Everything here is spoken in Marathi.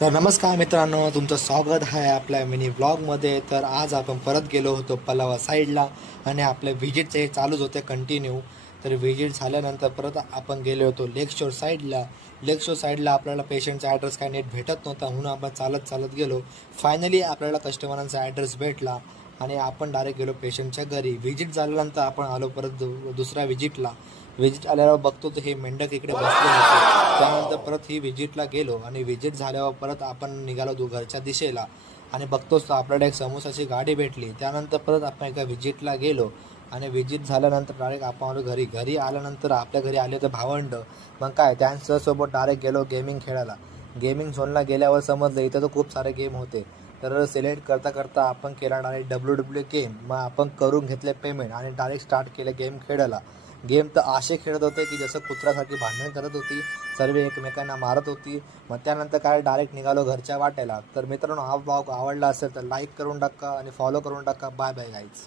तर नमस्कार मित्रांनो, तुमचं स्वागत आहे आपल्या मिनी व्लॉगमध्ये. तर आज आपण परत गेलो होतो पलावा साईडला आणि आपले व्हिजिटचे चालूच होते कंटिन्यू. तर व्हिजिट झाल्यानंतर परत आपण गेलो होतो लेक शोर साईडला. लेक शोर साईडला आपल्याला पेशंटचा ॲड्रेस काय नीट भेटत नव्हता, म्हणून आपण चालत चालत गेलो. फायनली आपल्याला कस्टमरांचा ॲड्रेस भेटला आणि आपण डायरेक्ट गेलो पेशंटच्या घरी. व्हिजिट झाल्यानंतर आपण आलो परत दुसऱ्या व्हिजिटला. व्हिजिट आल्यावर बघतो तर हे मेंढक इकडे बसले होते. त्यानंतर परत ही व्हिजिटला गेलो आणि व्हिजिट झाल्यावर परत आपण निघालो घरच्या दिशेला आणि बघतोच तर आपल्याला एक समोसाची गाडी भेटली. त्यानंतर परत आपण एका व्हिजिटला गेलो आणि व्हिजिट झाल्यानंतर डायरेक्ट आपण आलो घरी. घरी आल्यानंतर आपल्या घरी आले तर भावंड. मग काय, त्यांच्यासोबत डायरेक्ट गेलो गेमिंग खेळायला. गेमिंग झोनला गेल्यावर समजलं इथं तर खूप सारे गेम होते. तर सिलेक्ट करता करता आपण केला डायरेक्ट WW गेम. मग आपण करून घेतले पेमेंट आणि डायरेक्ट स्टार्ट केले गेम खेळायला. गेम तर असे खेळत होते की जसं कुत्र्यासारखी भांडण करत होती, सर्व एकमेकांना मारत होती. मग त्यानंतर काय डायरेक्ट निघालो घरच्या वाटेला. तर मित्रांनो, हा ब्लॉग आवडला असेल तर लाईक करून टाका आणि फॉलो करून टाका. Bye bye guys.